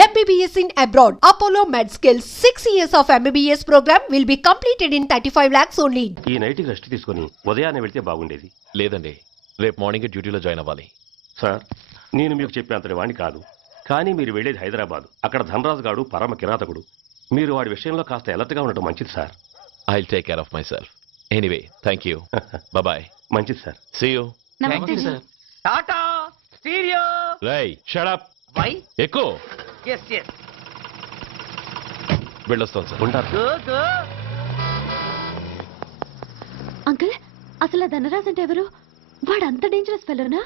MBBS in abroad. Apollo MedSkill 6 years of MBBS program will be completed in 35 lakhs only. ఈ నైట్కి rest తీసుకొని ఉదయాన్నే వెళ్తే బాగుండేది. లేదండి, రేపు మార్నింగ్ డ్యూటీలో జాయిన్ అవ్వాలి. సార్, నేను మీకు చెప్పేంతటి వాణ్ణి కాదు, కానీ మీరు వెళ్ళేది హైదరాబాద్. అక్కడ ధనరాజు గాడు పరమ కిరాతకుడు. మీరు వాడి విషయంలో కాస్త ఎలర్ట్గా ఉండటం మంచిది sir. I'll take care of myself. Anyway, thank you. Bye-bye. మంచిది సార్. See you. నమస్తే sir. Tata stereo. Ray, shut up. Why? ఎక్కు. yes yes. వెళ్ళొస్తాను సార్. ఉంటారు. Go go. అంకుల్, అసలు ఆ ధనరాజ్ అంటే ఎవరు? వాడు అంత డేంజరస్ ఫెలోనా?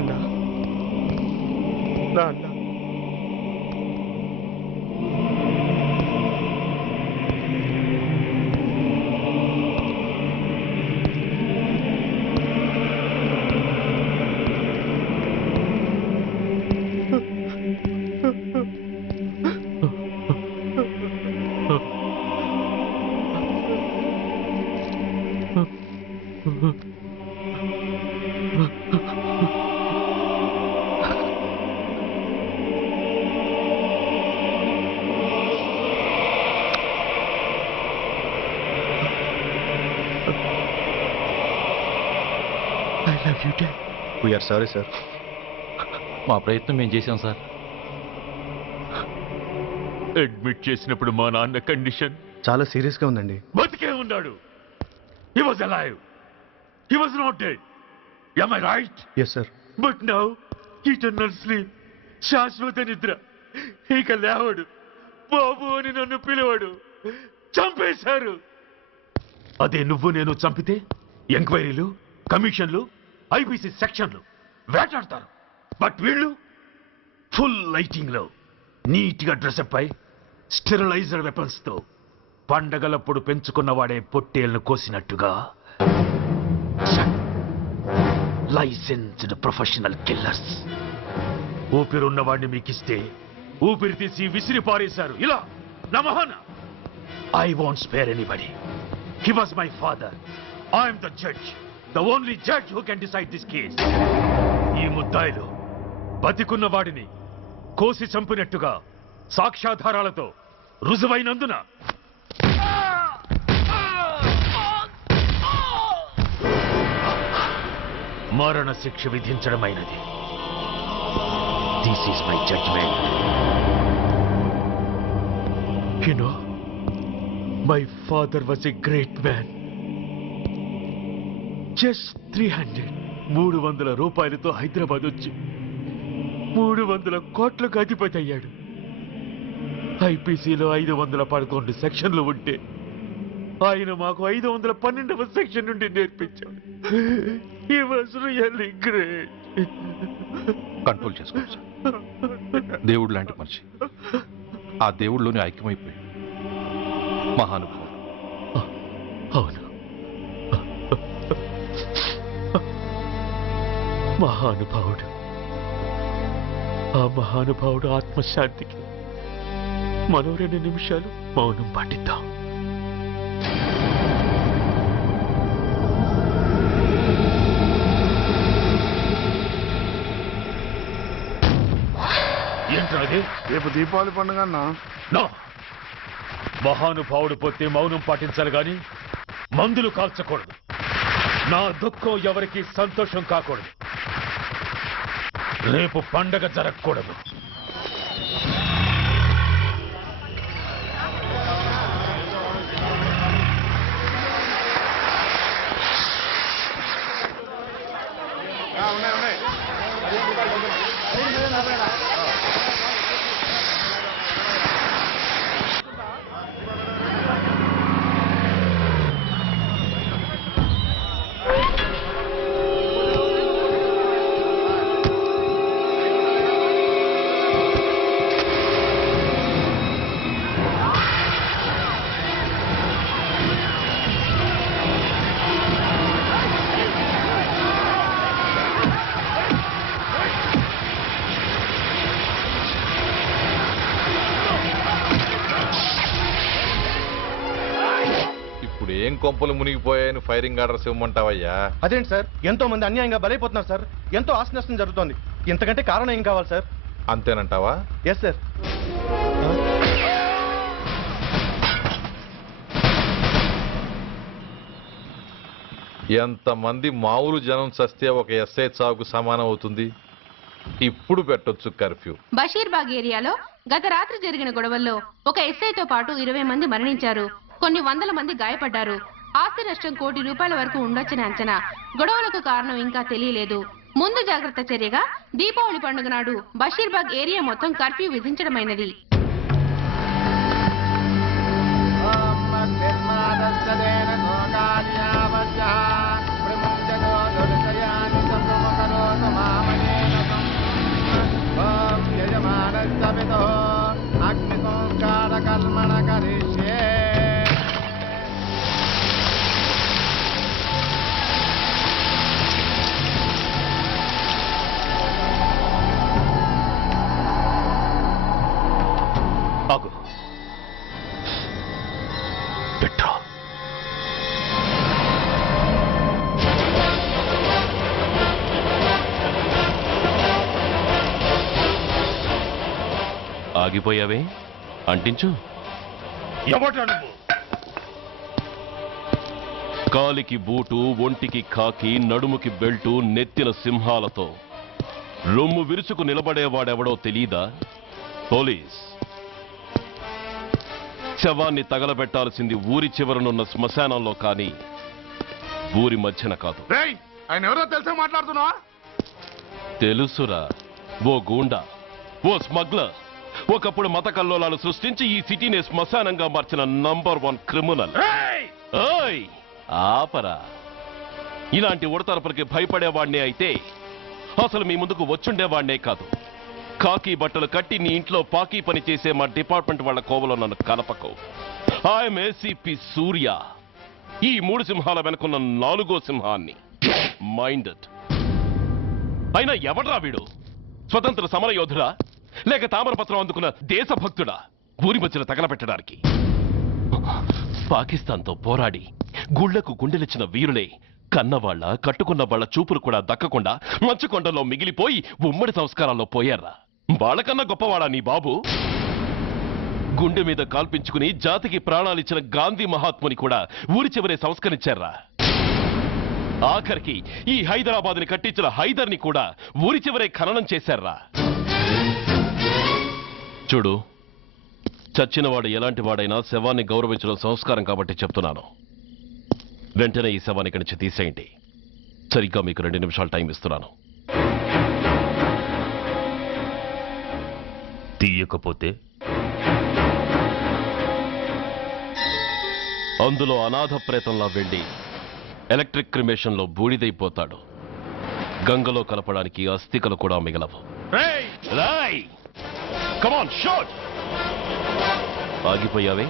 అన్నా, నా అన్నా, I love you, Dad. We are sorry, sir. మా ప్రయత్నం మేము చేశాం సార్. అడ్మిట్ చేసినప్పుడు మా నాన్న కండిషన్ చాలా సీరియస్ గా ఉందండి. బతికే ఉన్నాడు. He was alive. He was not dead. Am I right? Yes, sir. But now eternal sleep, శాశ్వత నిద్ర. ఇక లేవడు, బాబు అని నన్ను పిలవడు. చంపేశారు. అదే నువ్వు నేను చంపితే ఎంక్వైరీలు, కమిషన్లు, ఐబీసీ సెక్షన్లు వేటాడతారు. బట్ వీళ్ళు ఫుల్ లైటింగ్ లో నీట్ గా డ్రెస్అప్ అయి స్టెరిలైజర్ వెపన్స్ తో పండగలప్పుడు పెంచుకున్నవాడే పొట్టేళ్లను కోసినట్టుగా లైసెన్స్డ్ ప్రొఫెషనల్ కిల్లర్స్. ఊపిరున్నవాడిని మీకిస్తే ఊపిరి తీసి విసిరి పారేశారు. ఇలా నమహన. I want spare anybody. He was my father. I'm the judge, the only judge who can decide this case. ఈ ముద్దాయిలు బతికున్న వాడిని కోసి చంపినట్టుగా సాక్ష్యాధారాలతో రుజువైనందున మరణ శిక్ష విధించడమైనది. This is my judgment. You know, my father was a great man. Just 300 రూపాయలతో హైదరాబాద్ వచ్చి 300 కోట్లకు అధిపతి అయ్యాడు. ఐపీసీలో 511 సెక్షన్లు ఉంటే ఆయన మాకు 512వ సెక్షన్ నుండి నేర్పించాడు. He was really great. Control చేసుకోండి సార్. దేవుడు లాంటి మనిషి. ఆ దేవుడిలోనే ఐక్యమైపోయాడు. మహానుభావుడు. అవును, మహానుభావుడు. ఆ మహానుభావుడు ఆత్మశాంతికి మనం 2 నిమిషాలు మౌనం పాటిద్దాం. ఏంట్రాది? రేపు దీపావళి పండుగ అన్నా. నో, మహానుభావుడు పోతే మౌనం పాటించాలి గాని మందులు కాల్చకూడదు. నా దుఃఖం ఎవరికి సంతోషం కాకూడదు. రేపు పండగ జరగకూడదు. ఇప్పుడు ఏం కొంపలు మునిగిపోయాయని ఫైరింగ్ ఆర్డర్స్ ఇవ్వమంటావయ్యా? అదేంటి సార్, ఎంతో మంది అన్యాయంగా బలైపోతున్నారు సార్. ఎంతో ఆస్తి నష్టం జరుగుతోంది. ఇంతకంటే కారణం ఏం కావాలి సార్? అంతేనంటావా? Yes sir. ఎంతమంది మామూలు జనం చస్తే ఒక ఎస్ఐ చావుకు సమానం అవుతుంది. ఇప్పుడు పెట్టొచ్చు కర్ఫ్యూ. బషీర్బాగ్ ఏరియాలో గత రాత్రి జరిగిన గొడవల్లో ఒక ఎస్ఐతో పాటు 20 మంది మరణించారు. కొన్ని వందల మంది గాయపడ్డారు. ఆస్తి నష్టం ₹1 కోటి వరకు ఉండొచ్చని అంచనా. గొడవలకు కారణం ఇంకా తెలియలేదు. ముందు జాగ్రత్త చర్యగా దీపావళి పండుగ నాడు బషీర్బాగ్ ఏరియా మొత్తం కర్ఫ్యూ విధించడమైనది. అగ్ని సంస్కార కల్మణ కరిష్యే. ఆగు. పెట్రోల్. ఆగిపోయావే, అంటించు. ఎవడ్రా నువ్వు? కాలికి బూటు, ఒంటికి కాకి, నడుముకి బెల్టు, నెత్తిన సింహాలతో రొమ్ము విరుచుకు నిలబడేవాడెవడో తెలీదా? పోలీస్. శవాన్ని తగలబెట్టాల్సింది ఊరి చివరనున్న శ్మశానంలో కానీ ఊరి మధ్యన కాదు. ఆయన ఎవరో తెలుసా మాట్లాడుతున్నావా? తెలుసురా, ఓ గూండా, ఓ స్మగ్లర్, ఒకప్పుడు మత కల్లోలాలు సృష్టించి ఈ సిటీని శ్మశానంగా మార్చిన నంబర్ 1 క్రిమినల్. ఓయ్ ఆపరా. ఇలాంటి ఉడతరపులకి భయపడేవాడినే అయితే అసలు మీ ముందుకు వచ్చుండేవాడినే కాదు. కాకి బట్టలు కట్టి నీ ఇంట్లో పాకీ పని చేసే మా డిపార్ట్మెంట్ వాళ్ళ కోవలో నన్ను కలపకు. ఐఎమ్ ఏసీపీ సూర్య. ఈ 3 సింహాల వెనుకున్న 4వ సింహాన్ని. మైండెడ్. అయినా ఎవడ్రా వీడు? స్వతంత్ర సమర యోధుడా లేక తామరపత్రం అందుకున్న దేశభక్తుడా ఊరి మధ్యన తగలబెట్టడానికి? పాకిస్తాన్తో పోరాడి గుళ్లకు గుండెలిచ్చిన వీరులే కన్నవాళ్ల కట్టుకున్న వాళ్ల చూపులు కూడా దక్కకుండా మంచుకొండలో మిగిలిపోయి ఉమ్మడి సంస్కారాల్లో పోయారా? వాళ్ళకన్నా గొప్పవాడా నీ బాబు? గుండె మీద కాల్పించుకుని జాతికి ప్రాణాలిచ్చిన గాంధీ మహాత్ముని కూడా ఊరి చివరే సంస్కరించారా? ఆఖరికి ఈ హైదరాబాద్ని కట్టించిన హైదర్ని కూడా ఊరి చివరే ఖననం చేశారా? చూడు, చచ్చినవాడు ఎలాంటి వాడైనా శవాన్ని గౌరవించడం సంస్కారం కాబట్టి చెప్తున్నాను. వెంటనే ఈ శవాన్ని ఇక్కడి నుంచి తీసేయండి. సరిగ్గా మీకు 2 నిమిషాలు టైం ఇస్తున్నాను. తీయకపోతే అందులో అనాథ ప్రేతంలా వెళ్లి ఎలక్ట్రిక్ క్రిమేషన్లో బూడిదైపోతాడు. గంగలో కలపడానికి అస్థికలు కూడా మిగలవు. రాయ్! Come on, shoot! ఆగిపోయావే?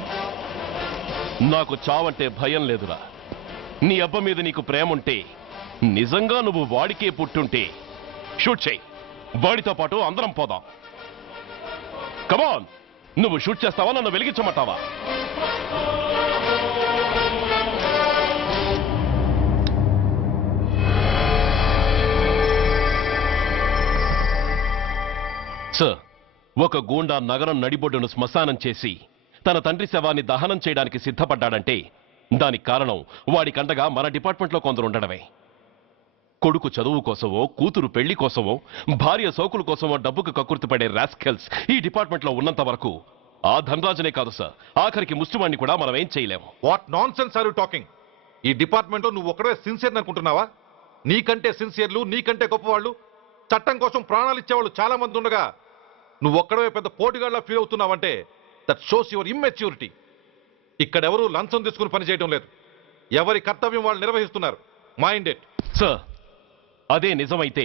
నాకు చావంటే భయం లేదురా. నీ అబ్బ మీద నీకు ప్రేమ ఉంటే, నిజంగా నువ్వు వాడికే పుట్టుంటే షూట్ చేయి. వాడితో పాటు అందరం పోదాం. కమాన్, నువ్వు షూట్ చేస్తావా, నన్ను వెలిగించమంటావా? సార్, ఒక గూండా నగరం నడిబొడ్డును శ్మశానం చేసి తన తండ్రి శవాన్ని దహనం చేయడానికి సిద్ధపడ్డాడంటే దానికి కారణం వాడికండగా మన డిపార్ట్మెంట్లో కొందరు ఉండడమే. కొడుకు చదువు కోసమో, కూతురు పెళ్లి కోసమో, భార్య సోకుల కోసమో డబ్బుకు కక్కుర్తిపడే రాస్కెల్స్ ఈ డిపార్ట్మెంట్లో ఉన్నంత వరకు ఆ ధనరాజునే కాదు సార్, ఆఖరికి ముష్టివాణ్ణి కూడా మనం ఏం చేయలేము. What nonsense are you talking? ఈ డిపార్ట్మెంట్లో నువ్వు ఒక్కడే సిన్సియర్ అనుకుంటున్నావా? నీకంటే సిన్సియర్లు, నీకంటే గొప్పవాళ్ళు, చట్టం కోసం ప్రాణాలు ఇచ్చేవాళ్ళు చాలా మంది ఉండగా నువ్వు ఒక్కడే పెద్ద పోటీగాళ్ళ ఫీల్ అవుతున్నావంటే దట్ షోస్ యువర్ ఇమ్మెచ్యూరిటీ. ఇక్కడెవరూ లంచం తీసుకుని పనిచేయడం లేదు. ఎవరి కర్తవ్యం వాళ్ళు నిర్వహిస్తున్నారు. Mind it. సార్, అదే నిజమైతే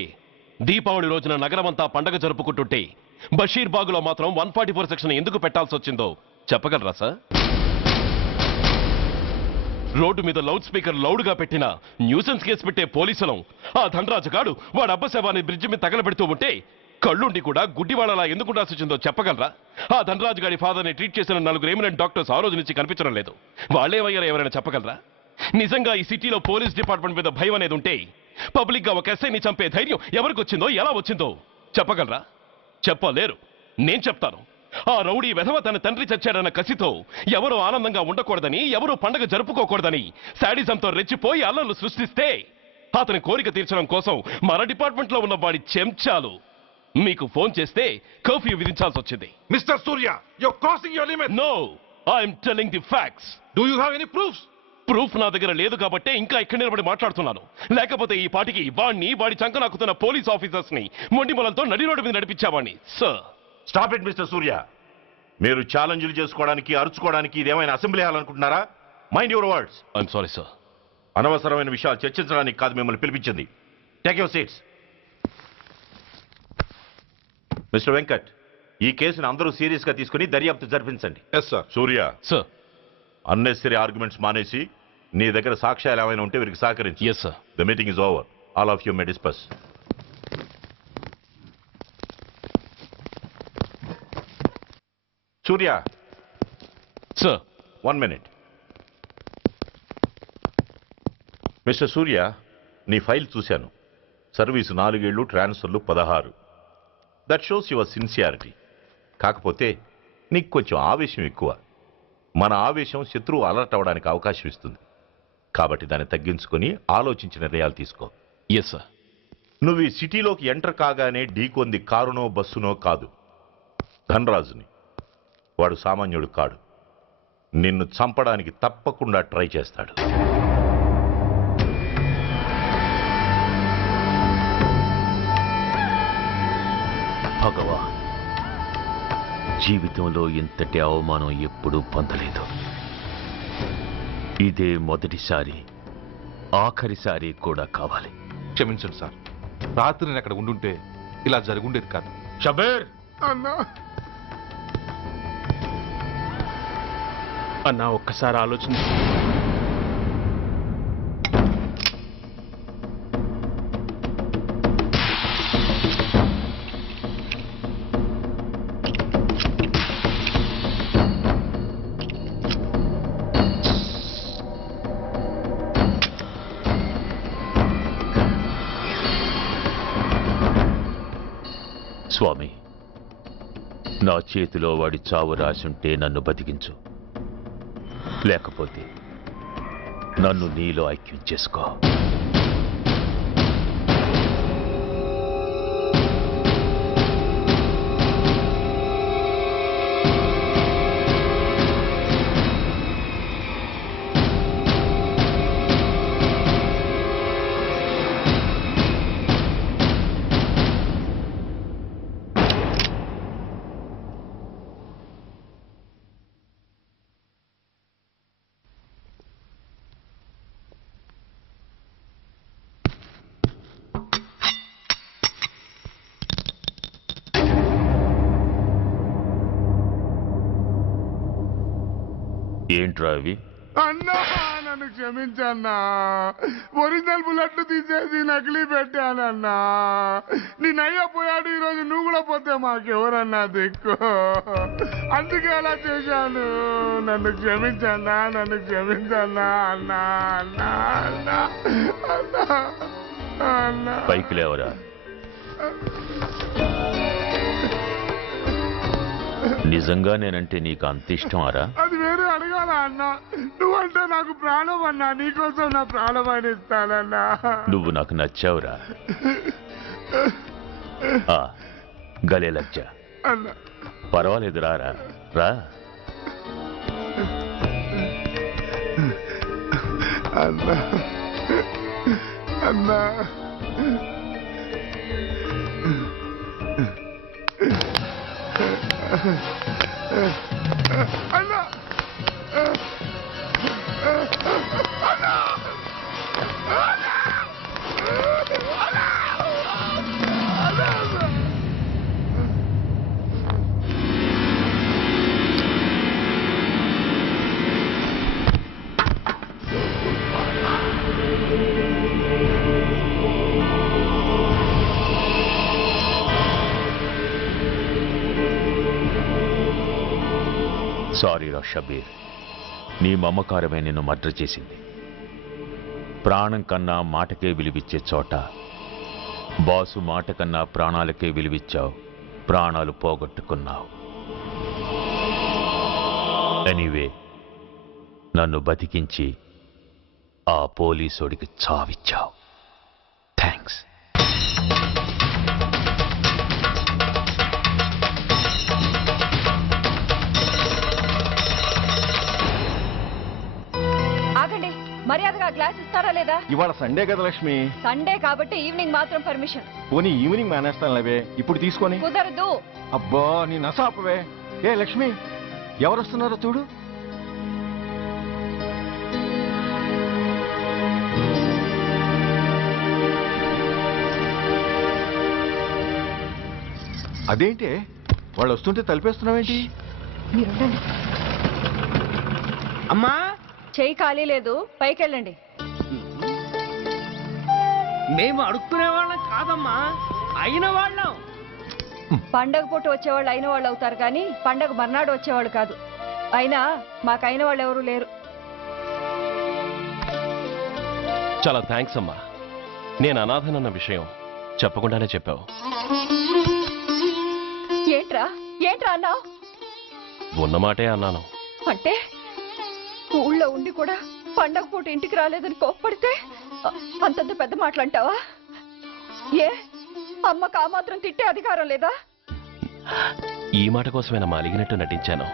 దీపావళి రోజున నగరమంతా పండగ జరుపుకుంటుంటే బషీర్బాగులో మాత్రం 144 సెక్షన్ ఎందుకు పెట్టాల్సి వచ్చిందో చెప్పగలరా సార్? రోడ్డు మీద లౌడ్ స్పీకర్ లౌడ్గా పెట్టిన న్యూసెన్స్ కేసు పెట్టే పోలీసులం ఆ ధనరాజు గాడు వాడు అబ్బ శవాన్ని బ్రిడ్జి మీద తగలబెడుతూ ఉంటే కళ్ళుండి కూడా గుడ్డివాడలా ఎందుకు ఉండాల్సి వచ్చిందో చెప్పగలరా? ఆ ధనరాజు గారి ఫాదర్ని ట్రీట్ చేసిన 4 ఎమినెంట్ డాక్టర్స్ ఆ రోజు నుంచి కనిపించడం లేదు. వాళ్ళేమయ్యారో ఎవరైనా చెప్పగలరా? నిజంగా ఈ సిటీలో పోలీస్ డిపార్ట్మెంట్ మీద భయం అనేది ఉంటే పబ్లిక్ గా ఒక ఎస్ఐని చంపే ధైర్యం ఎవరికి వచ్చిందో, ఎలా వచ్చిందో చెప్పగలరా? చెప్పలేరు. నేను చెప్తాను. ఆ రౌడీ వెధవ తన తండ్రి చచ్చాడన్న కసితో ఎవరూ ఆనందంగా ఉండకూడదని, ఎవరూ పండగ జరుపుకోకూడదని శాడిజంతో రెచ్చిపోయి అల్లర్లు సృష్టిస్తే అతని కోరిక తీర్చడం కోసం మన డిపార్ట్మెంట్ లో ఉన్న వాడి చెంచాలు మీకు ఫోన్ చేస్తే కర్ఫ్యూ విధించాల్సి వచ్చింది. Mister Surya, you are crossing your limit. No, I'm telling the facts. Do you have any proofs? Proof నా దగ్గర లేదు కాబట్టి ఇంకా ఇక్కడ నిలబడి మాట్లాడుతున్నాను. లేకపోతే ఈ పాటికి వాడి చంకనాకుతున్న పోలీస్ ఆఫీసర్స్ ని మొండి మొలంతో నడి రోడ్డు మీద నడిపించావాణ్ణి. Sir, stop it mister Surya. మీరు ఛాలెంజ్లు చేసుకోవడానికి, అరుచుకోవడానికి ఇదేమైనా అసెంబ్లీ హాల్ అనుకుంటున్నారా? Mind your words. I'm sorry sir. అనవసరమైన విషయాలు చర్చించడానికి కాదు మిమ్మల్ని పిలిపించింది. Take your seats. Mister Venkat, ఈ కేసును అందరూ సీరియస్ గా తీసుకుని దర్యాప్తు జరిపించండి. Yes sir. Surya, sir. Unnecessary arguments మానేసి నీ దగ్గర సాక్ష్యాలు ఏమైనా ఉంటే వీరికి సహకరించి. Yes sir. The meeting is over. All of you may discuss. Surya, sir. 1 minute. Mister సూర్య, నీ ఫైల్ చూశాను. సర్వీసు 4 ఏళ్ళు, ట్రాన్స్ఫర్లు 16. That shows your sincerity. కాకపోతే నీకు కొంచెం ఆవేశం ఎక్కువ. మన ఆవేశం శత్రువు అలర్ట్ అవ్వడానికి అవకాశం ఇస్తుంది. కాబట్టి దాన్ని తగ్గించుకొని ఆలోచించిన నిర్ణయాలు తీసుకో. Yes sir. నువ్వు ఈ సిటీలోకి ఎంటర్ కాగానే ఢీకొంది కారునో బస్సునో కాదు, ధనరాజుని. వాడు సామాన్యుడు కాడు. నిన్ను చంపడానికి తప్పకుండా ట్రై చేస్తాడు. భగవాన్, జీవితంలో ఇంతటి అవమానం ఎప్పుడూ పొందలేదు. ఇదే మొదటిసారి, ఆఖరిసారి కూడా కావాలి. క్షమించండి సార్. రాత్రి నేను అక్కడ ఉండుంటే ఇలా జరుగుండేది కాదు. షబీర్ అన్నా అన్నా, ఒక్కసారి ఆలోచించు. స్వామి, నా చేతిలో వాడి చావు రాసుంటే నన్ను బతికించు, లేకపోతే నన్ను నీలో ఐక్యం చేసుకో. ఏంట్రా అవి? అన్నా, నన్ను క్షమించన్నా. ఒరిజినల్ బుల్లెట్లు తీసేసి నకిలీ పెట్టానన్నా. నేనయ్యా పోయాడు, ఈరోజు నువ్వు కూడా పోతే మాకెవరన్నా దిక్కు. అందుకే అలా చేశాను. నన్ను క్షమించన్నా, నన్ను క్షమించన్నా. అన్నా అన్నా అన్నా అన్నా అన్నా. పైకి లేవరా. నిజంగా నేనంటే నీకు అంత ఇష్టం అరా? అది వేరే అడగాల అన్నా. నువ్వంటే నాకు ప్రాణం అన్నా. నీకోసం నా ప్రాణమైన ఇస్తానన్నా. నువ్వు నాకు నచ్చావురా. గలే లజ్జ. అన్నా పర్వాలేదు, రారా రా. అన్నా అన్నా అన్నా అన్నా సారీరా షబీర్, నీ మమకారమే నిన్ను మర్డర్ చేసింది. ప్రాణం కన్నా మాటకే విలువిచ్చే చోట బాసు మాట కన్నా ప్రాణాలకే విలువిచ్చావు, ప్రాణాలు పోగొట్టుకున్నావు. ఎనీవే, నన్ను బతికించి ఆ పోలీసోడికి చావిచ్చావు. థ్యాంక్స్. ఆగండి, మర్యాదగా గ్లాస్ ఇస్తారా లేదా? ఇవాళ సండే కదా లక్ష్మి. సండే కాబట్టి ఈవినింగ్ మాత్రం పర్మిషన్. పోనీ ఈవినింగ్ మేనేస్తాను లేవే, ఇప్పుడు తీసుకొని. కుదరదు. అబ్బా నీ నసాపవే. ఏ లక్ష్మి, ఎవరు వస్తున్నారో చూడు. అదేంటి వాళ్ళు వస్తుంటే తలిపేస్తున్నావేంటి? మీరుండండి. అమ్మా చేయి ఖాళీ లేదు, పైకెళ్ళండి. మేము అడుక్కునే వాళ్ళం కాదమ్మా, అయిన వాళ్ళం. పండగ పూట వచ్చేవాళ్ళు అయిన వాళ్ళు అవుతారు కానీ పండగ మర్నాడు వచ్చేవాళ్ళు కాదు. అయినా మాకైన వాళ్ళు ఎవరు లేరు. చాలా థ్యాంక్స్ అమ్మా. నేను అనాథనన్న విషయం చెప్పకుండానే చెప్పావు. ఏంట్రా ఏంట్రా అన్నావు? ఉన్నమాటే అన్నాను. అంటే ఊళ్ళో ఉండి కూడా పండగ పూట ఇంటికి రాలేదని కోప్పడితే అంతంత పెద్ద మాటలంటావా? ఏ అమ్మకు ఆ మాత్రం తిట్టే అధికారం లేదా? ఈ మాట కోసమేనమ్మా అలిగినట్టు నటించాను.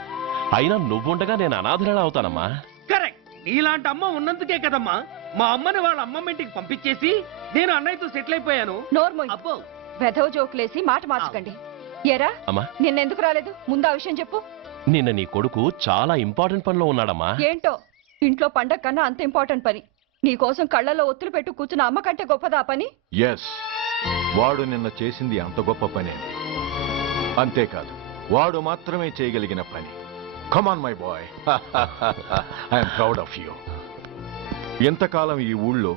అయినా నువ్వుండగా నేను అనాథనలా అవుతానమ్మా. కరెక్ట్. నీలాంటి అమ్మ ఉన్నందుకే కదమ్మా మా అమ్మని వాళ్ళ అమ్మమ్మ ఇంటికి పంపించేసి నేను అన్నయ్యతో సెటిల్ అయిపోయాను. నోర్మోయ్, అబ్బో వెధవ జోకులేసి మాట మార్చకండి. ఏరా అమ్మా, నిన్నెందుకు రాలేదు? ముందు ఆ విషయం చెప్పు. నిన్న నీ కొడుకు చాలా ఇంపార్టెంట్ పనిలో ఉన్నాడమ్మా. ఏంటో ఇంట్లో పండగ కన్నా అంత ఇంపార్టెంట్ పని. నీకోసం కళ్ళల్లో ఒత్తులు పెట్టు కూర్చున్న అమ్మ కంటే గొప్పదా పని? ఎస్, వాడు నిన్న చేసింది అంత గొప్ప పనే. అంతేకాదు, వాడు మాత్రమే చేయగలిగిన పని. Come on my boy, I'm proud of you. ఎంతకాలం ఈ ఊళ్ళో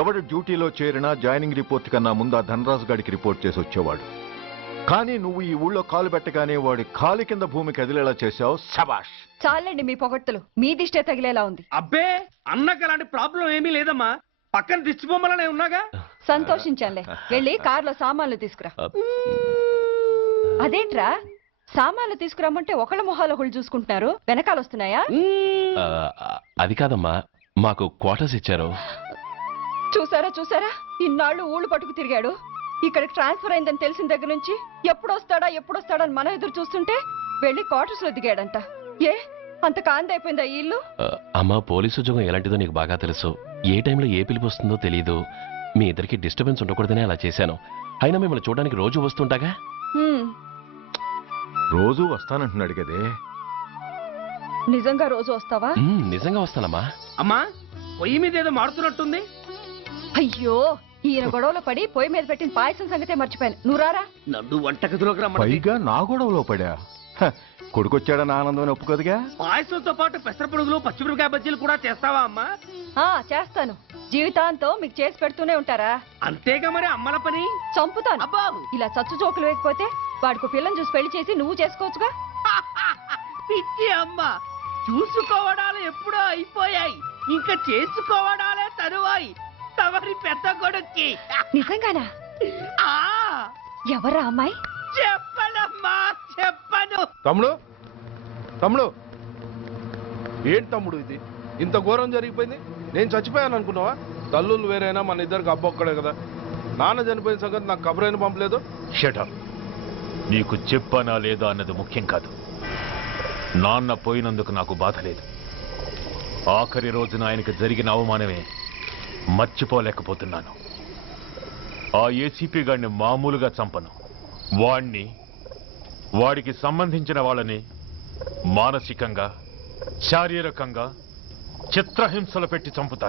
ఎవడు డ్యూటీలో చేరినా జాయినింగ్ రిపోర్ట్ కన్నా ముందు ఆ ధనరాజు గారికి రిపోర్ట్ చేసి వచ్చేవాడు. కానీ నువ్వు ఈ ఊళ్ళో కాలు పెట్టగానే వాడి కాలి కింద భూమి కదిలేలా చేశావు. శబాష్. చాలండి మీ పొగట్టులు, మీ దిష్టే తగిలేలా ఉంది. అబ్బే అన్నకు అలాంటి ప్రాబ్లం ఏమీ లేదమ్మా, పక్కన దిష్టి బొమ్మలనే ఉన్నాగా. సంతోషించాలే. వెళ్ళి కార్లో సామాన్లు తీసుకురా. అదేంట్రా సామాన్లు తీసుకురామంటే ఒకళ్ళ మొహాలు ఒకళ్ళు చూసుకుంటున్నారు, వెనకాల వస్తున్నాయా? ఆ, అది కాదమ్మా, మాకు క్వార్టర్స్ ఇచ్చారు. చూసారా చూసారా, ఇన్నాళ్ళు ఊళ్ళు పట్టుకు తిరిగాడు. ఇక్కడికి ట్రాన్స్ఫర్ అయిందని తెలిసిన దగ్గర నుంచి ఎప్పుడొస్తాడని మనం ఎదురు చూస్తుంటే వెళ్ళి క్వార్టర్స్ లో దిగాడంట. ఏ అంత కాందైపోయిందా ఈ ఇల్లు? అమ్మా, పోలీసు ఉద్యోగం ఎలాంటిదో నీకు బాగా తెలుసు. ఏ టైంలో ఏ పిలుపు వస్తుందో తెలీదు. మీ ఇద్దరికి డిస్టర్బెన్స్ ఉండకూడదనే అలా చేశాను. అయినా మిమ్మల్ని చూడడానికి రోజు వస్తుంటాగా. రోజు వస్తానంటున్నాడు కదే. నిజంగా రోజు వస్తావా? నిజంగా వస్తానమ్మా. అమ్మా పొయ్యి మీద ఏదో మాడుతున్నట్టుంది. అయ్యో, ఈయన గొడవలో పడి పొయ్యి మీద పెట్టిన పాయసం సంగతే మర్చిపోయాను. నువ్వు రారా. నన్ను వంటగదిలోకి రమ్మని. పైగా నా గొడవలో పడా. కొడుకొచ్చాడని ఆనందం ఒప్పుకోదుగా. పాయసంతో పాటు పెసర పొడుగులు పచ్చిమిరపకాయ బజ్జీలు కూడా చేస్తావా అమ్మా? చేస్తాను. జీవితాంతం మీకు చేసి పెడుతూనే ఉంటారా? అంతేగా మరి అమ్మల పని. చంపుతాను. అబ్బా ఇలా చచ్చు జోకులు వేయకపోతే వాడికి పిల్లని చూసి పెళ్లి చేసి నువ్వు చేసుకోవచ్చుగా. పిచ్చి అమ్మ, చూసుకోవడాలు ఎప్పుడో అయిపోయాయి, ఇంకా చేసుకోవడాలే తరువాయి తమరి పెద్ద కొడుక్కి. నిజంగానా? ఎవరా అమ్మాయి? చెప్పనమ్మా, చెప్పను. తమ్ముడు ఏంటి తమ్ముడు ఇది? ఇంత ఘోరం జరిగిపోయింది. నేను చచ్చిపోయాను అనుకున్నావా? తల్లులు వేరైనా మన ఇద్దరికి అబ్బొక్కడే కదా. నాన్న చనిపోయిన సంగతి నాకు కబురైన పంపలేదు. షటప్. నీకు చెప్పనా లేదా అన్నది ముఖ్యం కాదు. నాన్న పోయినందుకు నాకు బాధ లేదు. ఆఖరి రోజున ఆయనకు జరిగిన అవమానమే మర్చిపోలేకపోతున్నాను. ఆ ఏసీపీ గారిని మామూలుగా చంపను. వాడికి సంబంధించిన వాళ్ళని మానసికంగా, శారీరకంగా చిత్రహింసలు పెట్టి చంపుతాను.